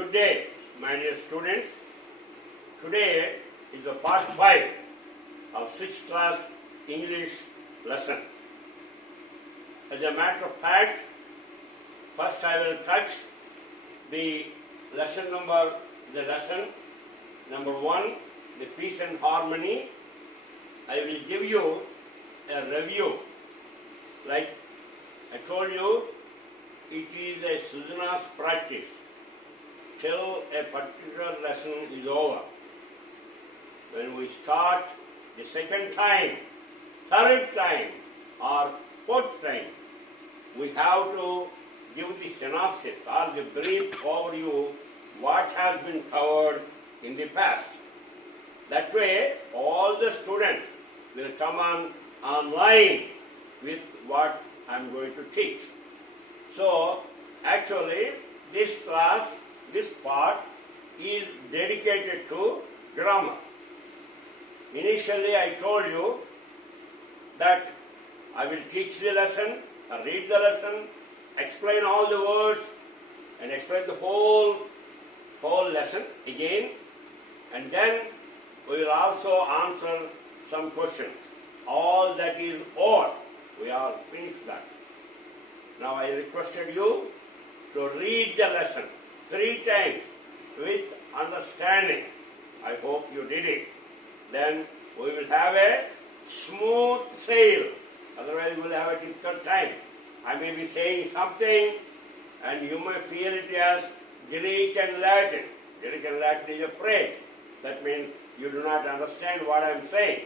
Good day, my dear students. Today is the part 5 of 6th class English lesson. As a matter of fact, first I will touch the lesson number 1, the peace and harmony. I will give you a review. Like I told you, it is a Sujana's practice till a particular lesson is over. When we start the second time, third time or fourth time, we have to give the synopsis or the brief overview what has been covered in the past. That way all the students will come online with what I am going to teach. So actually this class, this part is dedicated to grammar. Initially I told you that I will teach the lesson, read the lesson, explain all the words and explain the whole lesson again, and then we will also answer some questions. All that is over. We are finished that. Now I requested you to read the lesson 3 times with understanding. I hope you did it. Then we will have a smooth sail. Otherwise we will have a difficult time. I may be saying something and you may feel it as Greek and Latin. Greek and Latin is a phrase. That means you do not understand what I am saying.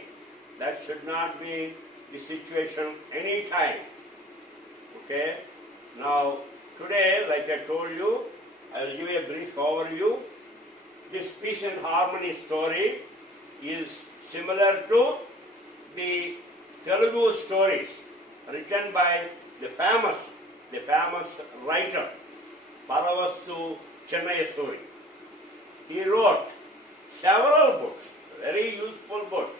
That should not be the situation any time. Okay? Now, today, like I told you, I will give you a brief overview. This peace and harmony story is similar to the Telugu stories written by the famous writer, Paravastu Chennayasuri. He wrote several books, very useful books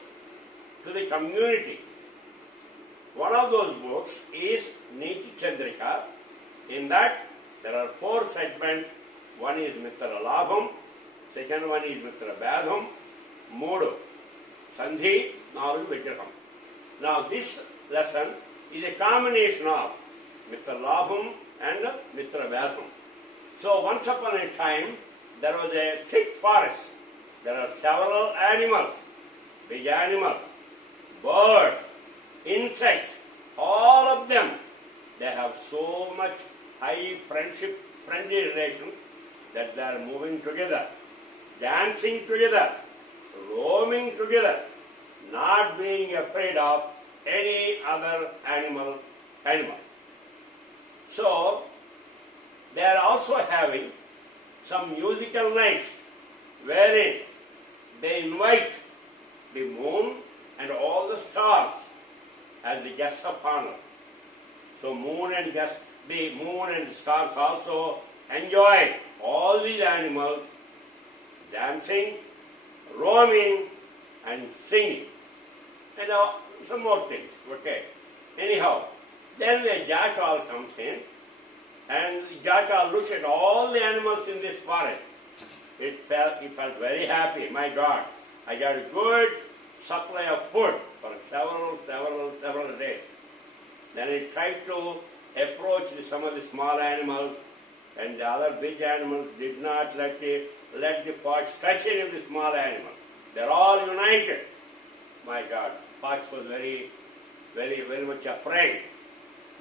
to the community. One of those books is Niti Chandrika. In that, there are 4 segments. One is Mitra Labham, second one is Mitra Badham, Modu, Sandhi, Nalu Vigraham. Now this lesson is a combination of Mitra Labham and Mitra Badham. So once upon a time, there was a thick forest. There are several animals, big animals, birds, insects, all of them. They have so much high friendly relations that they are moving together, dancing together, roaming together, not being afraid of any other animal. So they are also having some musical nights wherein they invite the moon and all the stars as the guests of honor. So the moon and stars also enjoy all these animals dancing, roaming and singing. And some more things, okay. Anyhow, then the jackal comes in and the jackal looks at all the animals in this forest. He felt very happy. My God, I got a good supply of food for several days. Then he tried to approach some of the small animals, and the other big animals did not let the fox touch any of the small animals. They're all united. My God, fox was very much afraid.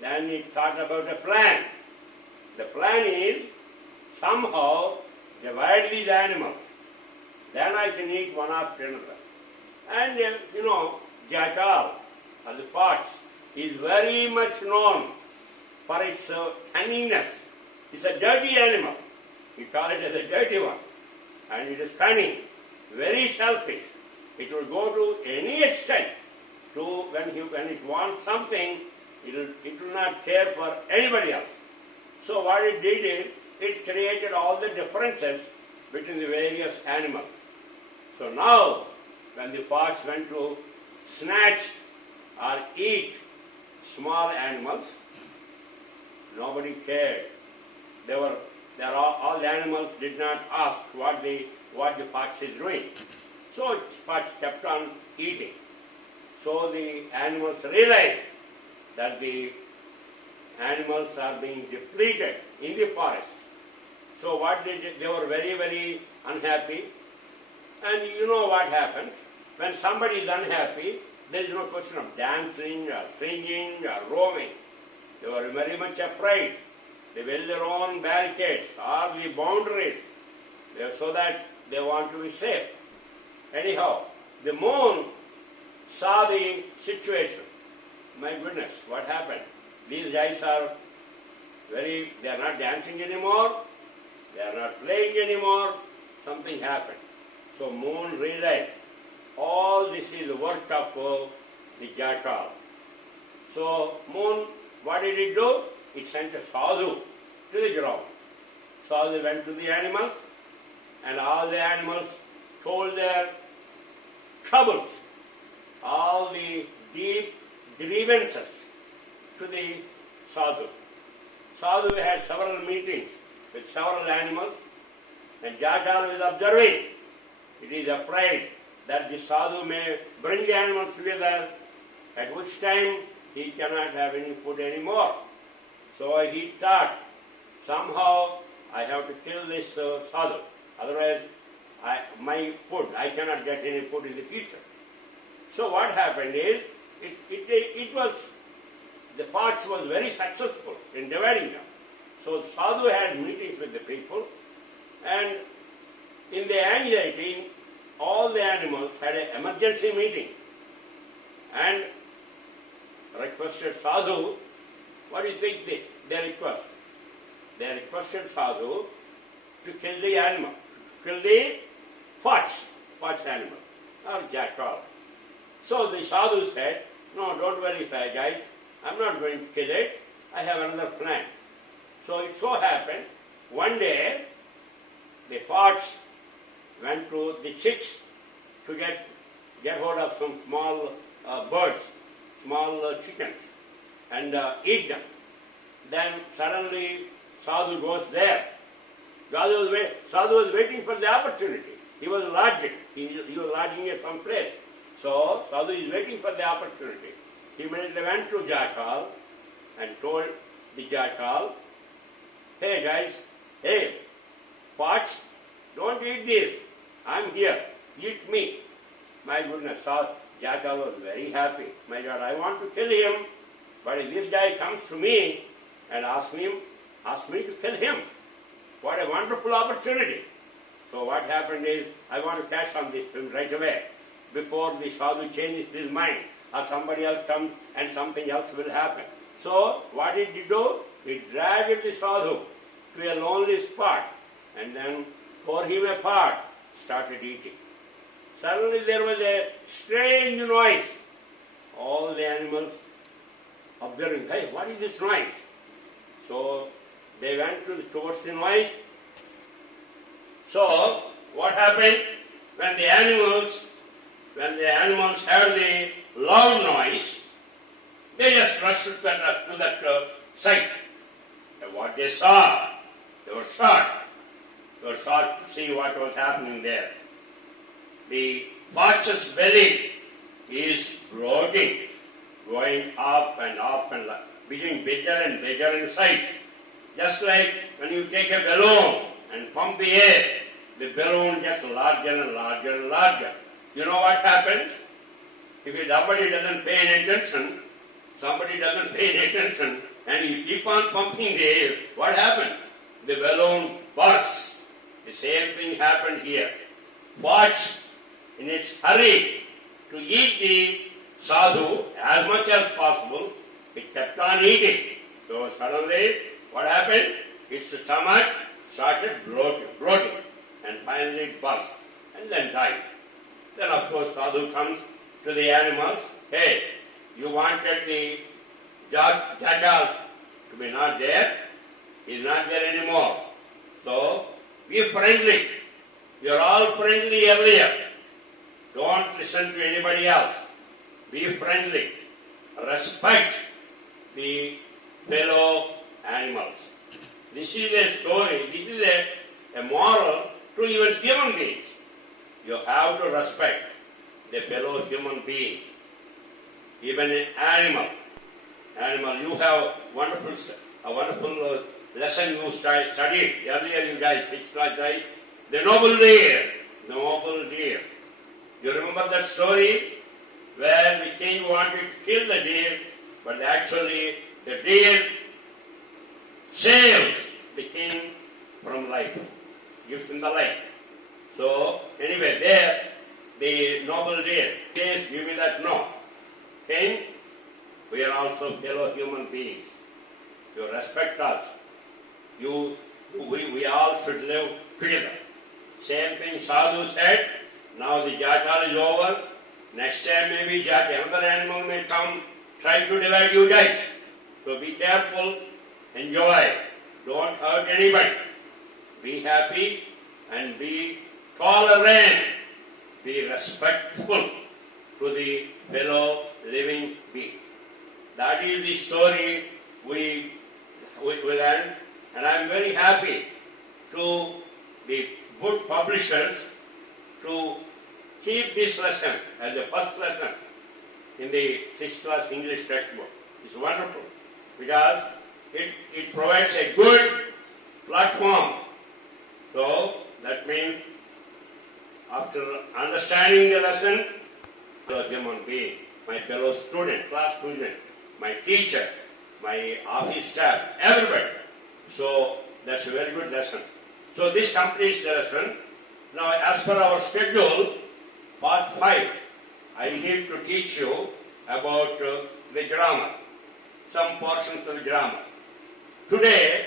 Then he thought about a plan. The plan is somehow divide these animals. Then I can eat one after another. And jackal or the fox is very much known for its cunningness. It's a dirty animal. We call it as a dirty one. And it is cunning, very selfish. It will go to any extent to when it wants something, it will not care for anybody else. So what it did is, it created all the differences between the various animals. So now, when the fox went to snatch or eat small animals, nobody cared. They were All the animals did not ask what the fox is doing. So fox kept on eating. So the animals realized that the animals are being depleted in the forest. So what they did, they were very, very unhappy. And you know what happens? When somebody is unhappy, there is no question of dancing or singing or roaming. They were very much afraid. They built their own barricades or the boundaries so that they want to be safe. Anyhow, the moon saw the situation. My goodness, what happened? These guys they are not dancing anymore, they are not playing anymore, something happened. So moon realized all this is the work of the jackal. So moon, what did it do? It sent a sadhu to the ground. Sadhu went to the animals, and all the animals told their troubles, all the deep grievances to the sadhu. Sadhu had several meetings with several animals, and jackal was observing. It is afraid that the sadhu may bring the animals together, at which time he cannot have any food anymore. So he thought, somehow I have to kill this sadhu, otherwise my food, I cannot get any food in the future. So what happened is, the fox was very successful in dividing them. So sadhu had meetings with the people, and in the anxiety, all the animals had an emergency meeting and requested sadhu. What do you think they request? They requested sadhu to kill the animal, to kill the fox animal, or jackal. So the sadhu said, no, don't worry, guys, I'm not going to kill it, I have another plan. So it so happened, one day, the fox went to the chicks to get hold of some small birds, small chickens, and eat them. Then suddenly sadhu goes there. Sadhu was waiting for the opportunity. He was lodging. He was lodging at some place. So sadhu is waiting for the opportunity. He immediately went to jackal and told the jackal, hey guys, hey, fox, don't eat this. I'm here. Eat me. My goodness, jackal was very happy. My God, I want to kill him, but if this guy comes to me and asks me to kill him, what a wonderful opportunity. So what happened is, I want to catch on this film right away, before the sadhu changes his mind, or somebody else comes and something else will happen. So what did he do? He dragged the sadhu to a lonely spot and then tore him apart, started eating. Suddenly there was a strange noise. All the animals observing, hey, what is this noise? So they went towards the noise. So what happened? When the animals heard the loud noise, they just rushed to that site. And what they saw, they were shocked. They were shocked to see what was happening there. The fox's belly is bloating, going up and becoming bigger and bigger in size. Just like when you take a balloon and pump the air, the balloon gets larger and larger and larger. You know what happens? If somebody doesn't pay any attention, and you keep on pumping the air, what happens? The balloon bursts. The same thing happened here. Fox, in its hurry to eat the sadhu as much as possible, it kept on eating. So suddenly, what happened? Its stomach started bloating, and finally it burst, and then died. Then of course sadhu comes to the animals, hey, you wanted the jackal to be not there, he's not there anymore. So, be friendly. You're all friendly earlier. Don't listen to anybody else. Be friendly. Respect the fellow animals. This is a story, this is a moral to even human beings. You have to respect the fellow human being, even an animal. Animal, you have a wonderful lesson you studied earlier, you guys, 6th class guys. The noble deer. The noble deer. You remember that story where the king wanted to kill the deer, but actually the deer saves the king from life, gives him the life. So anyway, there the noble deer says, give me that no. King, we are also fellow human beings. You respect us. We all should live together. Same thing Sadhu said. Now the jackal is over. Next time maybe another animal may come, try to divide you guys. So be careful, enjoy. Don't hurt anybody. Be happy and be tolerant. Be respectful to the fellow living being. That is the story we learned, and I am very happy to the book publishers to keep this lesson as the first lesson in the 6th class English textbook. It's wonderful because it provides a good platform. So that means after understanding the lesson, the human being, my fellow student, class student, my teacher, my office staff, everybody. So that's a very good lesson. So this completes the lesson. Now as per our schedule, part 5, I need to teach you about the grammar, some portions of the grammar. Today,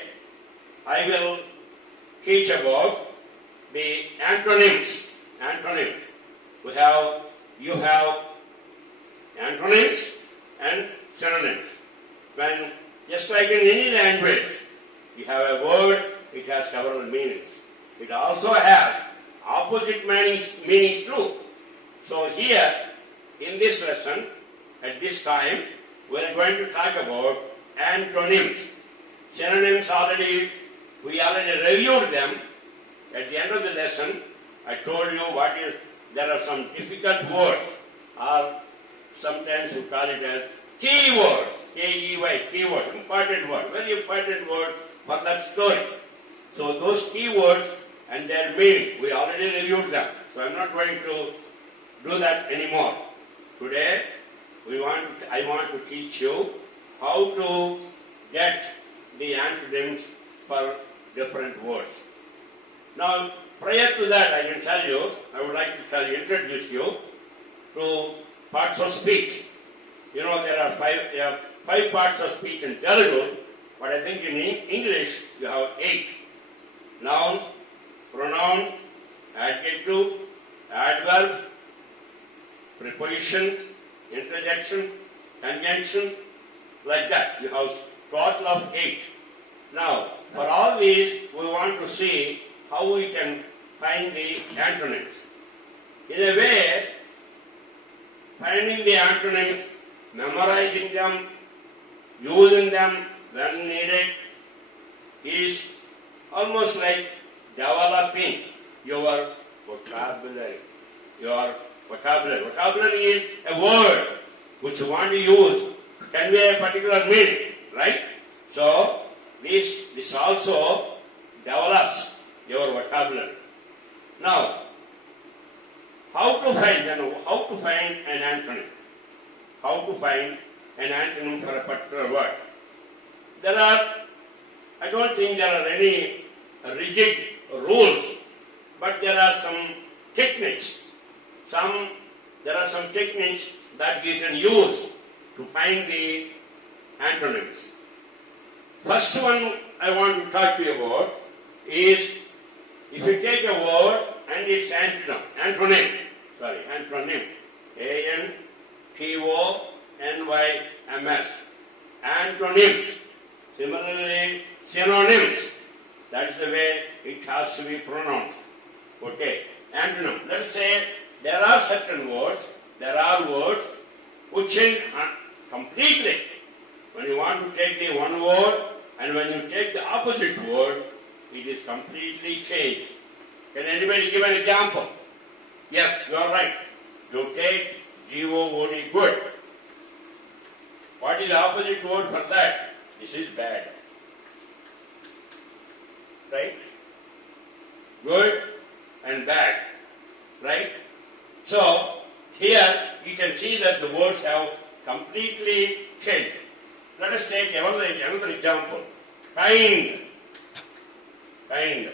I will teach about the antonyms. Antonyms. You have antonyms and synonyms. When, just like in any language, you have a word, it has several meanings. It also has opposite meanings too. So here, in this lesson, at this time, we are going to talk about antonyms. Synonyms we already reviewed them. At the end of the lesson, I told you there are some difficult words, or sometimes we call it as keywords, K-E-Y, keyword, important word, very important word for that story. So those keywords and their meaning, we already reviewed them. So I'm not going to do that anymore. Today, I want to teach you how to get the antonyms for different words. Now, prior to that, I would like to introduce you to parts of speech. You know, there are five parts of speech in Telugu, but I think in English you have 8. Noun, pronoun, adjective, adverb, preposition, interjection, conjunction, like that. You have total of 8. Now, for all these, we want to see how we can find the antonyms. In a way, finding the antonyms, memorizing them, using them when needed, is almost like developing your vocabulary. Vocabulary is a word which you want to use to convey a particular meaning, right? So, this also develops your vocabulary. Now, how to find an antonym? How to find an antonym for a particular word? I don't think there are any rigid rules, but there are some techniques. There are some techniques that you can use to find the antonyms. First one I want to talk to you about is if you take a word and its antonym, A-N-T-O-N-Y-M-S, antonyms. Similarly, synonyms. That is the way it has to be pronounced. Okay, antonym. Let's say there are certain words, which is completely, when you want to take the one word and when you take the opposite word, it is completely changed. Can anybody give an example? Yes, you are right. You take G-O-O-D, good. What is the opposite word for that? This is bad. Right? Good and bad. Right? So, here you can see that the words have completely changed. Let us take another example. Kind. Kind.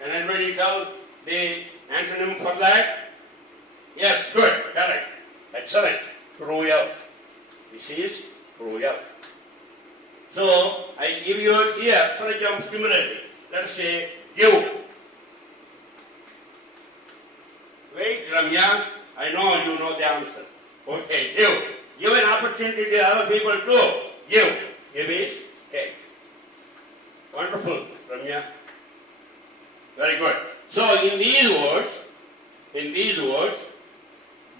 Can anybody tell the antonym for that? Yes, good, correct. Excellent. Cruel. This is cruel. So, I give you it here, for example, similarly. Let us say, give. Wait, Ramya, I know you know the answer. Okay, give. Give an opportunity to other people too. Give. Give is take. Wonderful, Ramya. Very good. So in these words,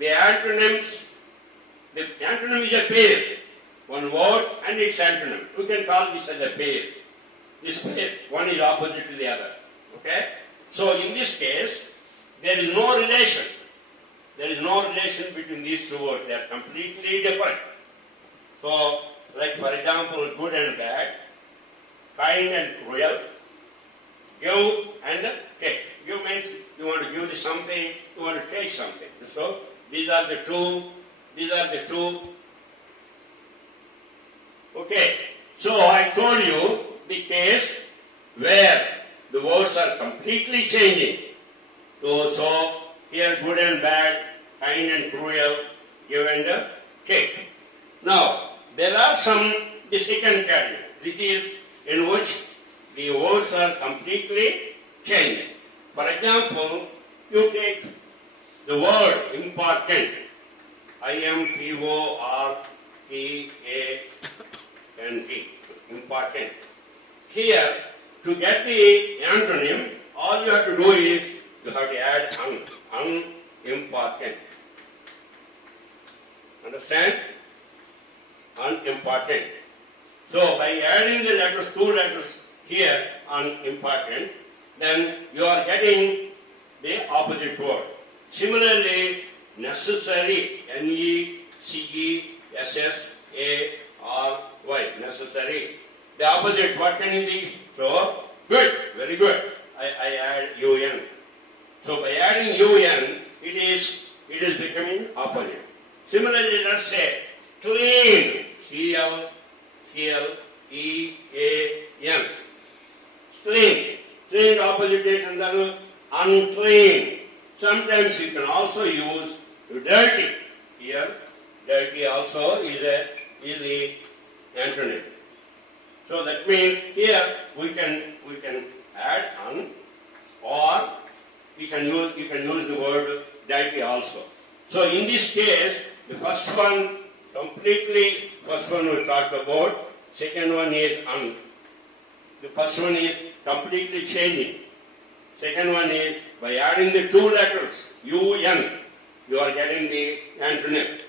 the antonyms, the antonym is a pair. One word and its antonym. You can call this as a pair. This pair, one is opposite to the other. Okay? So in this case, there is no relation. There is no relation between these two words. They are completely different. So, like for example, good and bad, kind and cruel, give and take. Give means you want to give something, you want to take something. So, these are the two. Okay, so I told you the case where the words are completely changing. So here good and bad, kind and cruel, give and take. Now, there are some, the second category. This is in which the words are completely changing. For example, you take the word important. I-M-P-O-R-T-A-N-T. Important. Here, to get the antonym, all you have to do is you have to add unimportant. Understand? Unimportant. So by adding the letters, two letters here, unimportant, then you are getting the opposite word. Similarly, necessary, N-E-C-E-S-S-A-R-Y, necessary. The opposite, what can you see? So, good, very good. I add UN. So by adding UN, it is becoming opposite. Similarly, let's say clean, C-L-E-A-N. Clean. Clean opposite it and then unclean. Sometimes you can also use dirty. Here, dirty also is the antonym. So that means here we can add un, or you can use the word dirty also. So in this case, the first one we talked about. Second one is un. The first one is completely changing. Second one is by adding the two letters UN, you are getting the antonym.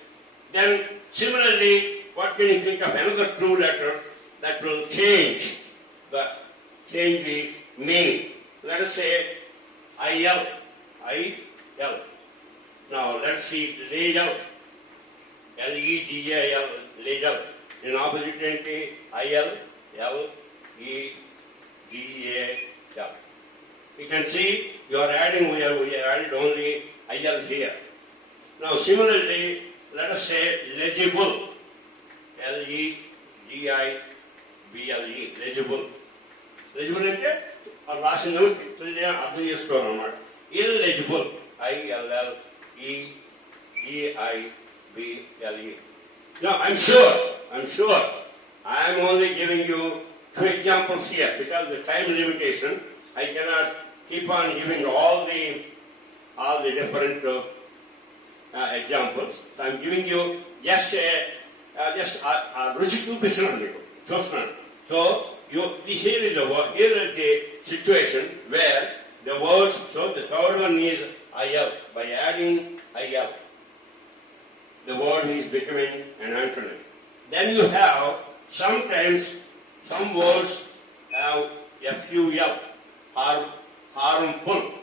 Then similarly, what can you think of another two letters that will change the meaning? Let us say IL. Now let's see legal. L-E-G-A-L, legal. In opposite entity, I-L-L-E-G-A-L. You can see you are adding, we added only IL here. Now similarly, let us say legible. L-E-G-I-B-L-E, legible. Legible అంటే రాసిన అర్థం చేసుకోవాలన్నమాట. Illegible, I-L-L-E-G-I-B-L-E. Now I'm sure, I am only giving you two examples here because the time limitation, I cannot keep on giving all the different examples. So I'm giving you just a రుచి చూపిస్తున్నాను మీకు చూస్తున్నాను. So here is the situation where the words, so the third one is IL. By adding IL, the word is becoming an antonym. Then you have sometimes Some words have FUL, harmful,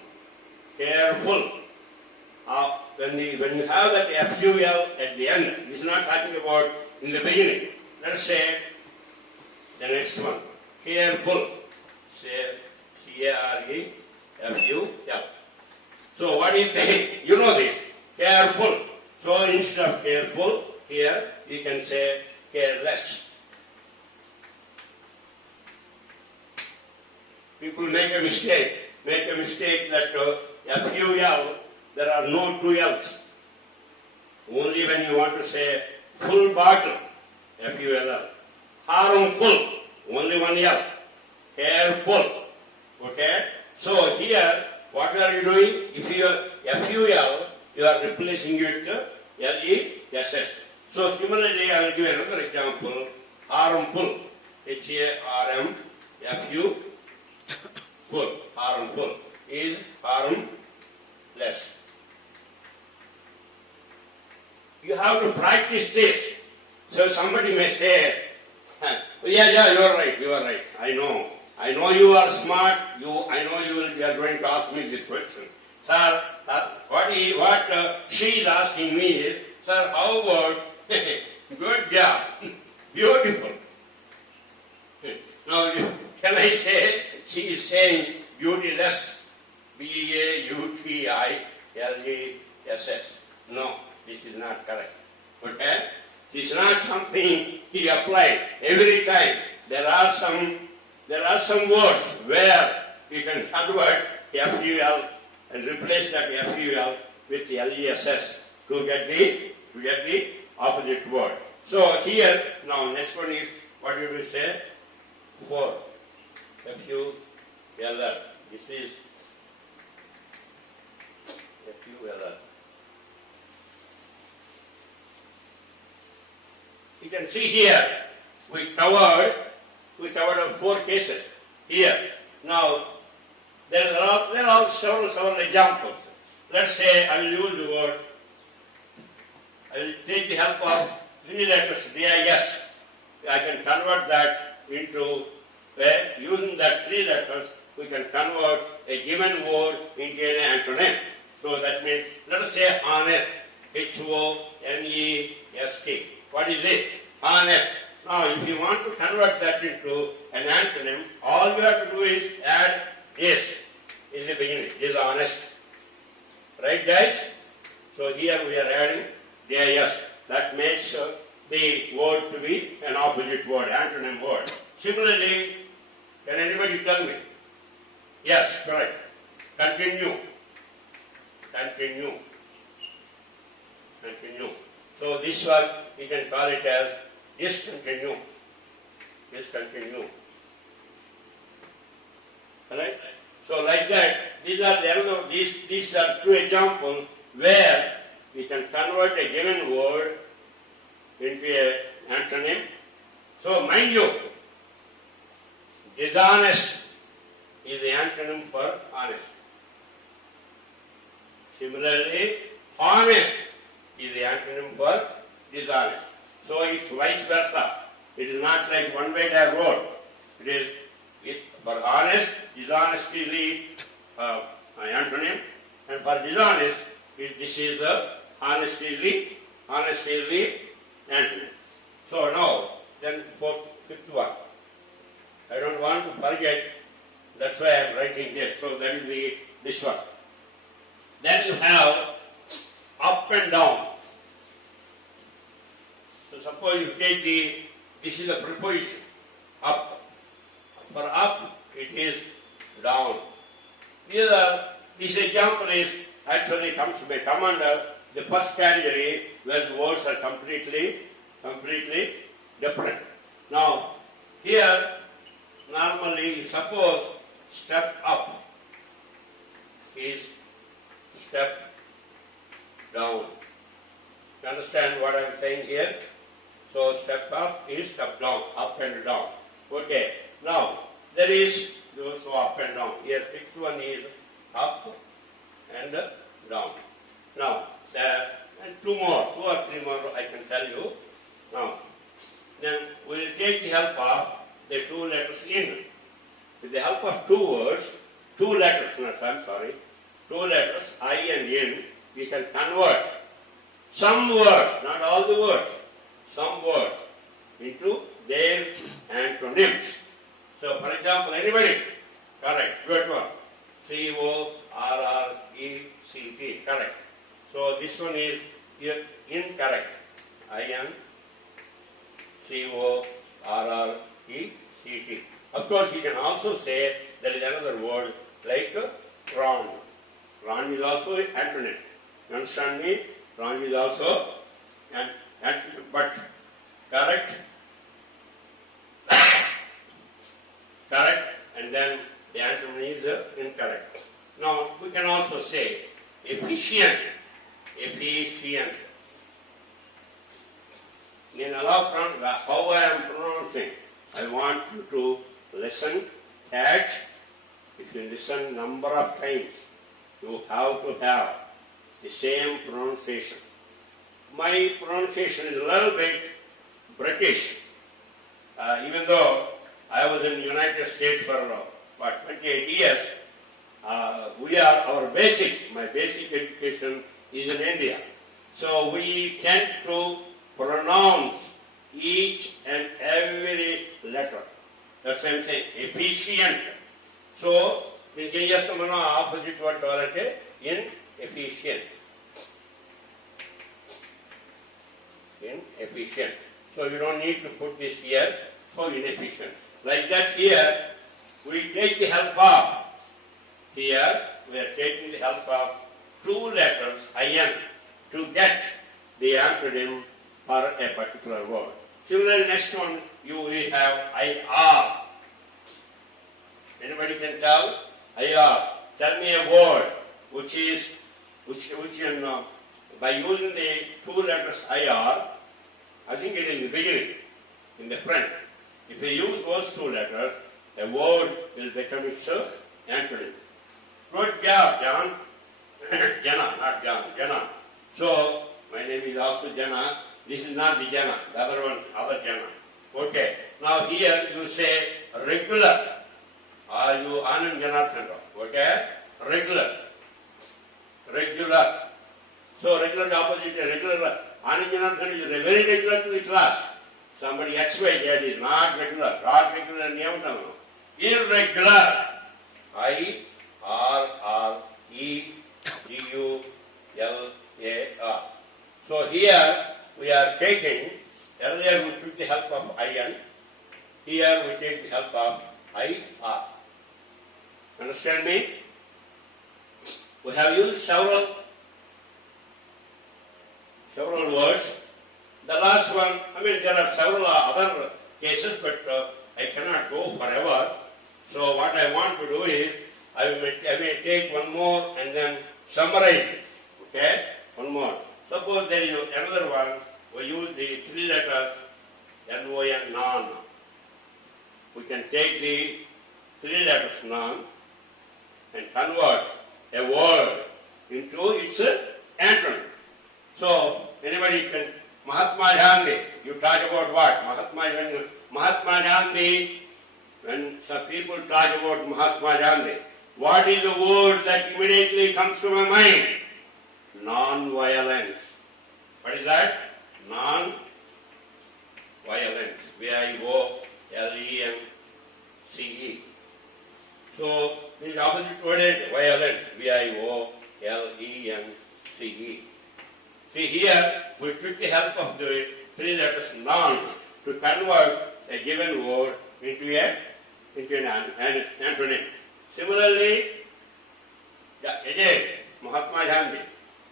careful. When you have that FUL at the end, this is not talking about in the beginning. Let's say the next one, careful. Say CAREFUL. So what is the, you know this, careful. So instead of careful, here you can say careless. People make a mistake that FUL, there are no two L's. Only when you want to say full bottle, FULL. Harmful, only one L. Careful. Okay? So here, what are you doing? If you have FUL, you are replacing it with LESS. So similarly, I will give another example. Harmful. HARMFU. Full. Harmful is harmless. You have to practice this. So somebody may say, yeah, you are right. I know you are smart. I know you are going to ask me this question. Sir, what she is asking me is, sir, how about, good job, beautiful. Now, can I say, she is saying beautyless, BAUTILESS. No, this is not correct. Okay? This is not something he applied every time. There are some words where you can convert FUL and replace that FUL with LESS to get the opposite word. So here, now next one is, what do you say? For FULL. This is FULL. You can see here, we covered 4 cases here. Now, there are several examples. Let's say I will use the word, I will take the help of 3 letters, DIS. I can convert that into, using that 3 letters, we can convert a given word into an antonym. So that means, let us say honest, HONEST. What is it? Honest. Now, if you want to convert that into an antonym, all you have to do is add is in the beginning. Is honest. Right, guys? So here we are adding DIS. That makes the word to be an opposite word, antonym word. Similarly, can anybody tell me? Yes, correct. Continue. So this one, we can call it as discontinue. Alright? So like that, these are 2 examples where we can convert a given word into an antonym. So mind you, dishonest is the antonym for honest. Similarly, honest is the antonym for dishonest. So it's vice versa. It is not like one-way road. It is for honest, dishonest is the antonym, and for dishonest, this is the honest is the antonym. So now, then fifth one. I don't want to forget. That's why I am writing this. So that is this one. Then you have up and down. So suppose you take this is a preposition, up. For up, it is down. This example is actually may come under the first category where the words are completely different. Now, here, normally, suppose step up is step down. You understand what I am saying here? So step up is step down, up and down. Okay. Now, there is also up and down. Here, 6th one is up and down. Now, and 2 or 3 more I can tell you. Now, then we will take the help of the 2 two letters in. With the help of two words, two letters, two letters, I and N, we can convert some words, not all the words, some words into their antonyms. So, for example, anybody? Correct. Good one. C-O-R-R-E-C-T. Correct. So, this one is here incorrect. I-N-C-O-R-R-E-C-T. Of course, you can also say there is another word like wrong. Wrong is also an antonym. You understand me? Wrong is also an antonym. But correct, correct, and then the antonym is incorrect. Now, we can also say efficient. Efficient. In how I am pronouncing, I want you to listen, catch. If you listen number of times, you have to have the same pronunciation. My pronunciation is a little bit British, even though I was in the United States for 28 years. Our basics, my basic education is in India. So we tend to pronounce each and every letter. That's what I'm saying, efficient. So, we can just opposite word inefficient. Inefficient. So you don't need to put this here, so inefficient. Like that here, we take the help of, here we are taking the help of two letters, IN, to get the antonym for a particular word. Similarly, next one, we have IR. Anybody can tell? IR. Tell me a word which by using the two letters IR, I think it is the beginning, in the front. If you use those two letters, a word will become its antonym. Good job, John. Jana, not John, Jana. So, my name is also Jana. This is not the Jana, the other one, other Jana. Okay. Now here you say regular. You Anand Janardhana. Okay? Regular. Regular. So regular is opposite regular. Anand Janardhana is very regular to the class. Somebody XYZ is not regular. Not regular name. Irregular. I-R-R-E-G-U-L-A-R. So here we are taking, earlier we took the help of IN. Here we take the help of IR. Understand me? We have used several words. The last one, there are several other cases, but I cannot go forever. So what I want to do is, I may take one more and then summarize it. Okay? One more. Suppose there is another one, we use the three letters N-O-N, non. We can take the three letters non and convert a word into its antonym. So, anybody can, Mahatma Gandhi, you talk about what? Mahatma Gandhi, when some people talk about Mahatma Gandhi, what is the word that immediately comes to my mind? Non-violence. What is that? Non-violence. V-I-O-L-E-N-C-E. So, this opposite word is violence. V-I-O-L-E-N-C-E. See here, we took the help of the three letters non to convert a given word into an antonym. Similarly, again, Mahatma Gandhi,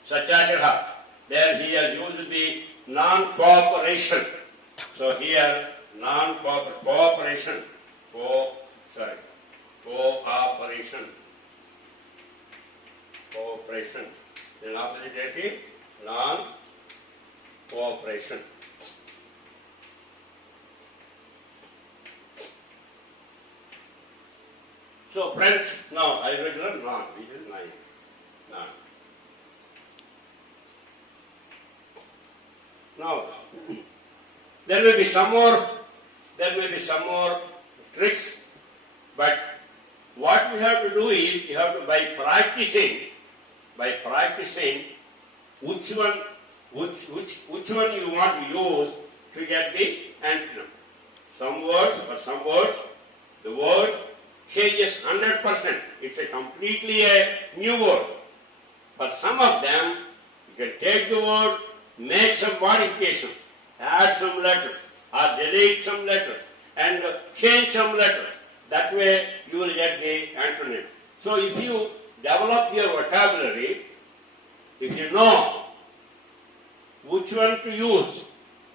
Satyagraha, there he has used the non-cooperation. So here, non-cooperation, cooperation. Then opposite is non-cooperation. So friends, now irregular non, this is non. Now, there may be some more tricks. But what we have to do is, you have to, by practicing, which one you want to use to get the antonym. Some words, the word changes 100%. It's a completely a new word. But some of them, you can take the word, make some modifications, add some letters, or delete some letters, and change some letters. That way you will get the antonym. So if you develop your vocabulary, if you know which one to use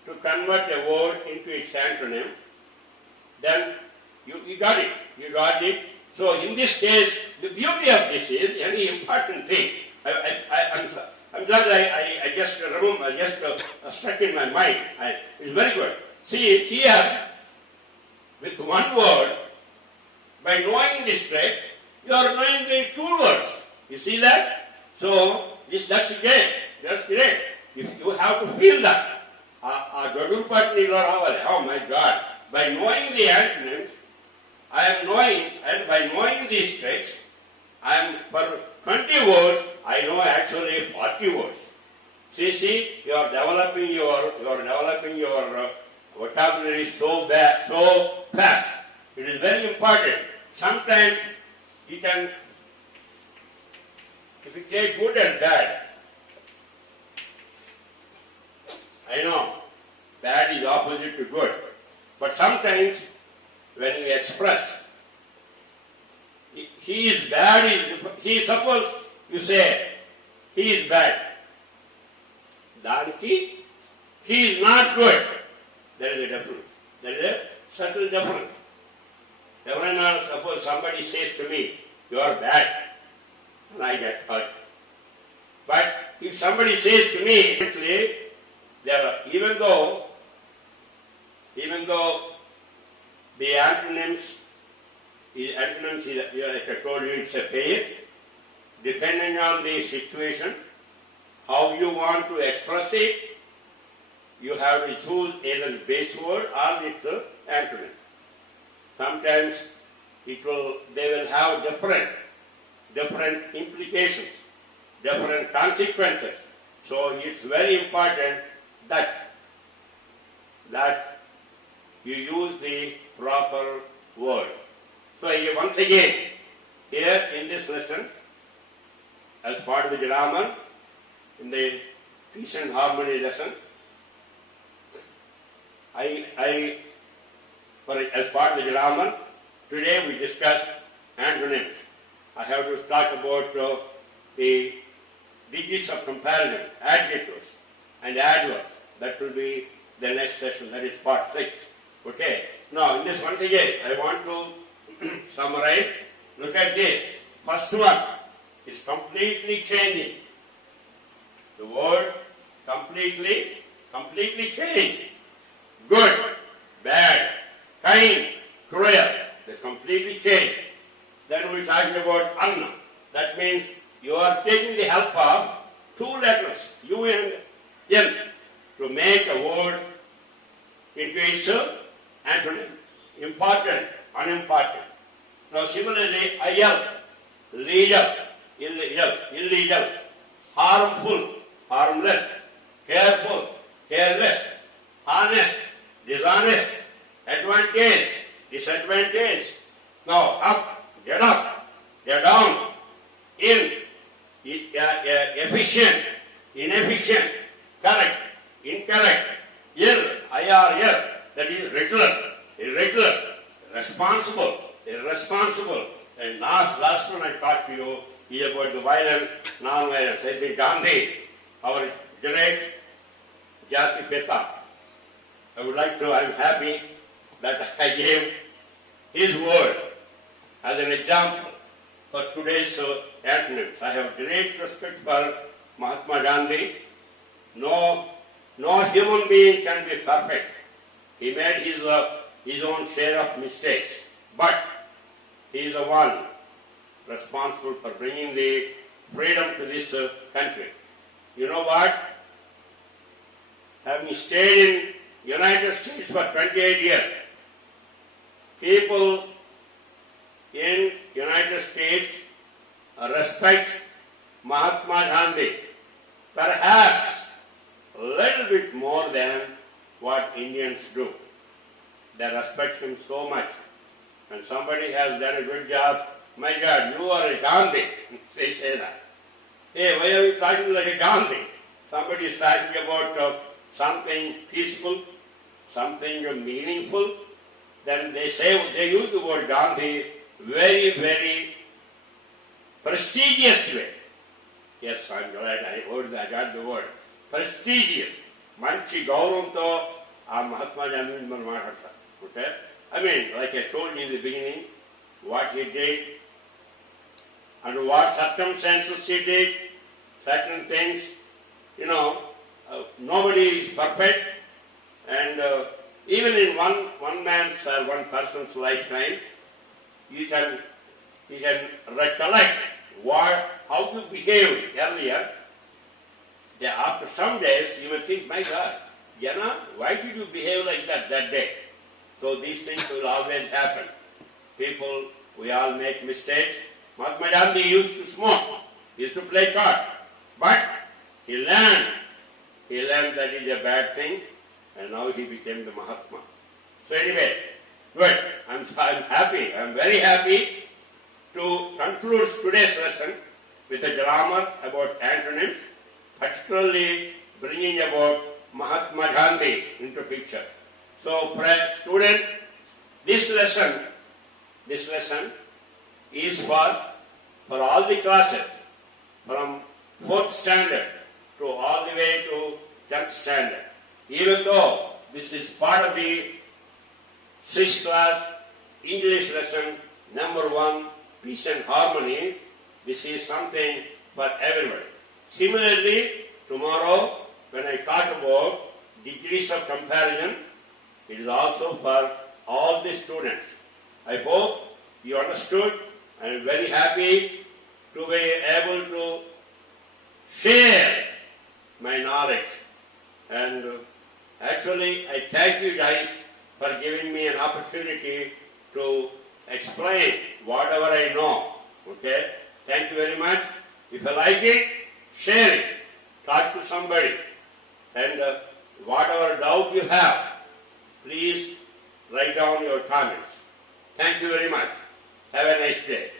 to convert a word into its antonym, then you got it. You got it. So in this case, the beauty of this is a very important thing. I'm glad I just remember, stuck in my mind. It's very good. See, here, with one word, by knowing this trick, you are knowing the two words. You see that? So, that's great. That's great. You have to feel that. Oh my God. By knowing the antonyms, I am knowing, and by knowing these tricks, I am, for 20 words, I know actually 40 words. See, you are developing your vocabulary so fast. It is very important. Sometimes you can, if you take good and bad, I know bad is opposite to good. But sometimes when you express, he is bad, suppose you say, he is bad. Danki, he is not good. There is a difference. There is a subtle difference. Suppose somebody says to me, you are bad, and I get hurt. But if somebody says to me, even though the antonyms, like I told you, it's a pair, depending on the situation, how you want to express it, you have to choose either the base word or its antonym. Sometimes they will have different implications, different consequences. So it's very important that you use the proper word. So once again, here in this lesson, as part of the grammar, in the peace and harmony lesson, as part of the grammar, today we discussed antonyms. I have to talk about the degrees of comparison, adjectives and adverbs. That will be the next session, that is part 6. Okay. Now, in this once again, I want to summarize. Look at this. First one is completely changing. The word completely changed. Good, bad, kind, cruel. It's completely changed. Then we're talking about anna. That means you are taking the help of two letters, U and N, to make a word into its antonym. Important, unimportant. Now similarly, ayal, legal, illegal, harmful, harmless, careful, careless, honest, dishonest, advantage, disadvantage. Now up, get down, efficient, inefficient, correct, incorrect, ill, that is regular, irregular, responsible, irresponsible. And last one I talked to you is about the violent, non-violent. I think Gandhi, our great Jati Pita, I'm happy that I gave his word as an example for today's antonyms. I have great respect for Mahatma Gandhi. No human being can be perfect. He made his own share of mistakes. But he is the one responsible for bringing the freedom to this country. You know what? Having stayed in United States for 28 years, people in United States respect Mahatma Gandhi perhaps a little bit more than what Indians do. They respect him so much. When somebody has done a good job, my God, you are a Gandhi. They say that. Hey, why are you talking like a Gandhi? Somebody is talking about something peaceful, something meaningful. Then they use the word Gandhi very, very prestigious way. Yes, I'm glad I got the word. Prestigious. Manchi gauravamto aa Mahatma Gandhi man maatadtaru. Okay? I mean, like I told you in the beginning, what he did, under what circumstances he did, certain things, nobody is perfect, and even in one man's or one person's lifetime, he can recollect how you behaved earlier. After some days, you will think, my God, Jana, why did you behave like that day? So these things will always happen. People, we all make mistakes. Mahatma Gandhi used to smoke. He used to play cards. But he learned that it is a bad thing, and now he became the Mahatma. So anyway, good. I'm happy. I'm very happy to conclude today's lesson with a grammar about antonyms, particularly bringing about Mahatma Gandhi into picture. So, students, this lesson is for all the classes from 4th standard to all the way to 10th standard. Even though this is part of the 6th class English lesson number 1, peace and harmony, this is something for everybody. Similarly, tomorrow when I talk about degrees of comparison, it is also for all the students. I hope you understood. I am very happy to be able to share my knowledge. And actually, I thank you guys for giving me an opportunity to explain whatever I know. Okay? Thank you very much. If you like it, share it. Talk to somebody. And whatever doubt you have, please write down your comments. Thank you very much. Have a nice day.